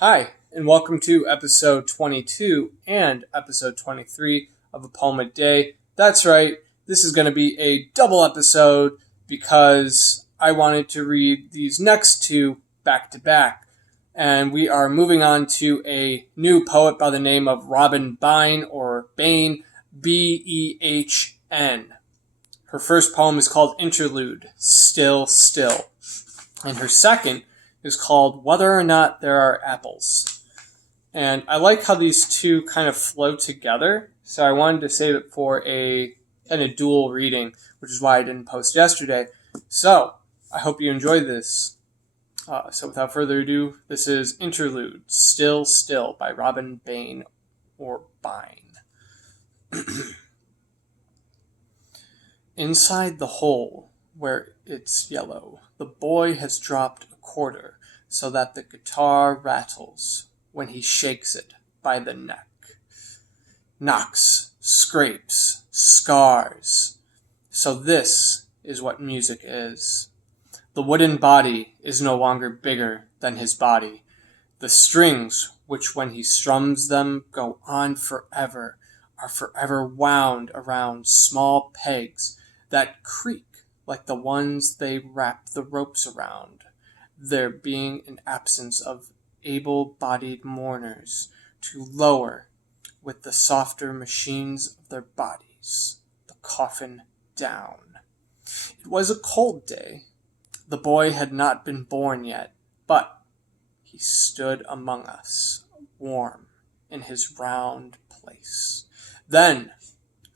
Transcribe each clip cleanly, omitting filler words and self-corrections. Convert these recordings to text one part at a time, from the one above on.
Hi, and welcome to episode 22 and episode 23 of A Poem a Day. That's right, this is going to be a double episode because I wanted to read these next two back to back. And we are moving on to a new poet by the name of Robin Behn, or Behn, B-E-H-N. Her first poem is called Interlude, Still, Still. And her second is called Whether or Not There Are Apples. And I like how these two kind of flow together, so I wanted to save it for a kind of dual reading, which is why I didn't post yesterday. So, I hope you enjoyed this. So without further ado, this is Interlude, Still, Still by Robin Behn, or Behn. Inside the hole where it's yellow, the boy has dropped a quarter so that the guitar rattles when he shakes it by the neck. Knocks, scrapes, scars. So this is what music is. The wooden body is no longer bigger than his body. The strings, which when he strums them go on forever, are forever wound around small pegs that creak like the ones they wrap the ropes around, there being an absence of able-bodied mourners to lower with the softer machines of their bodies the coffin down. It was a cold day. The boy had not been born yet, but he stood among us, warm in his round place. Then,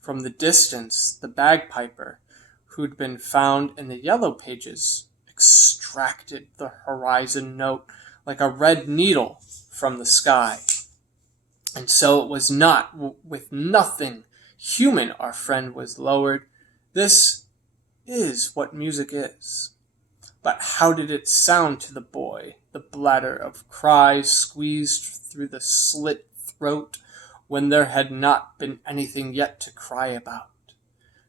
from the distance, the bagpiper, who'd been found in the yellow pages, extracted the horizon note like a red needle from the sky. And so it was not with nothing human our friend was lowered. This is what music is. But how did it sound to the boy, the bladder of cries squeezed through the slit throat, when there had not been anything yet to cry about?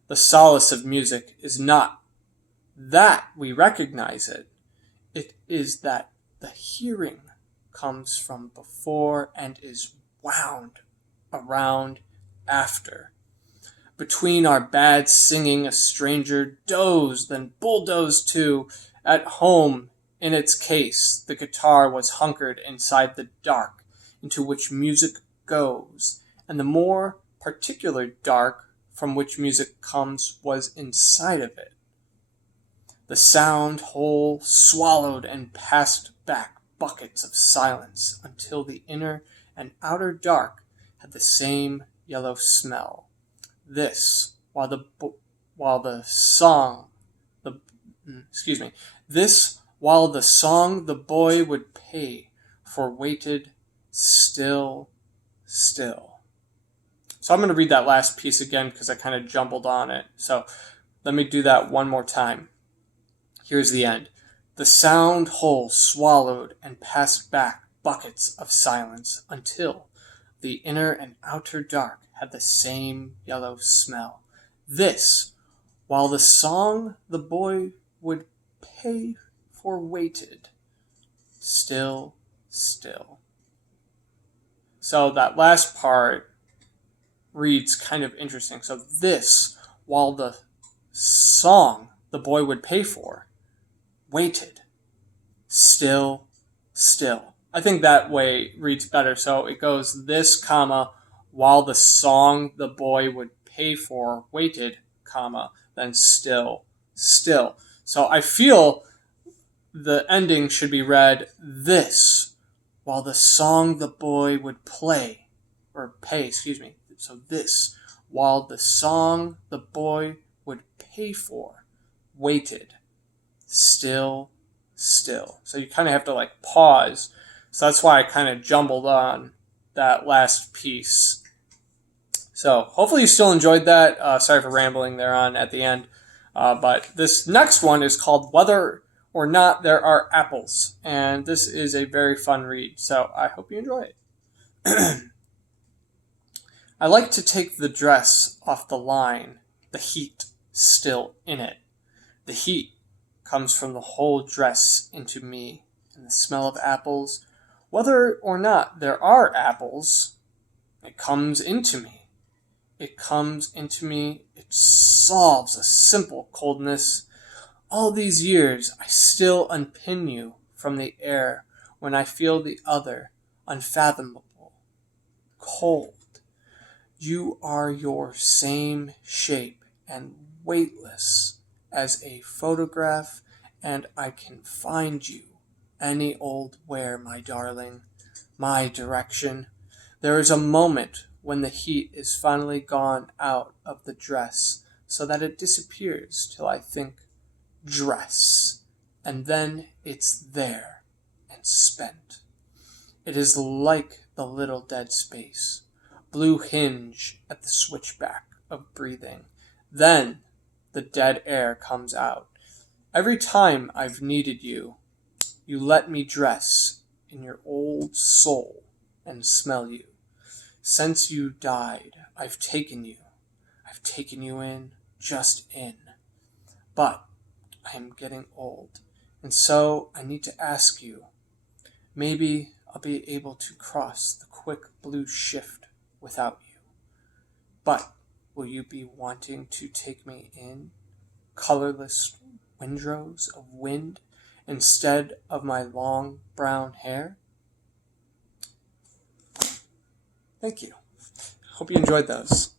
The solace of music is not that we recognize it. It is that the hearing comes from before and is wound around after. Between our bad singing, a stranger dozed, then bulldozed too. At home, in its case, the guitar was hunkered inside the dark into which music goes, and the more particular dark from which music comes was inside of it. The sound hole swallowed and passed back buckets of silence until the inner and outer dark had the same yellow smell. This, while the song the boy would pay for waited still, still. So I'm going to read that last piece again because I kind of jumbled on it. So let me do that one more time. Here's the end. The sound hole swallowed and passed back buckets of silence until the inner and outer dark had the same yellow smell. This, while the song the boy would pay for waited still, still. So that last part reads kind of interesting. So this, while the song the boy would pay for waited still, still. I think that way reads better. So it goes this, comma, while the song the boy would pay for waited, comma, then still, still. So I feel the ending should be read this, while the song the boy would pay. So this, while the song the boy would pay for waited still, still. So you kind of have to pause. So that's why I kind of jumbled on that last piece. So hopefully you still enjoyed that. Sorry for rambling there on at the end. But this next one is called Whether or Not There Are Apples. And this is a very fun read. So I hope you enjoy it. I like to take the dress off the line, the heat still in it. The heat comes from the whole dress into me, and the smell of apples Whether or not there are apples, it comes into me. It comes into me. It solves a simple coldness. All these years I still unpin you from the air when I feel the other unfathomable, cold. You are your same shape and weightless as a photograph, and I can find you any old where, my darling, my direction. There is a moment when the heat is finally gone out of the dress, so that it disappears till I think dress, and then it's there and spent. It is like the little dead space, blue hinge at the switchback of breathing. Then the dead air comes out. Every time I've needed you, you let me dress in your old soul and smell you. Since you died, I've taken you. I've taken you in, just in. But I am getting old, and so I need to ask you, maybe I'll be able to cross the quick blue shift without you. But will you be wanting to take me in, colorless windrows of wind, instead of my long brown hair? Thank you. Hope you enjoyed those.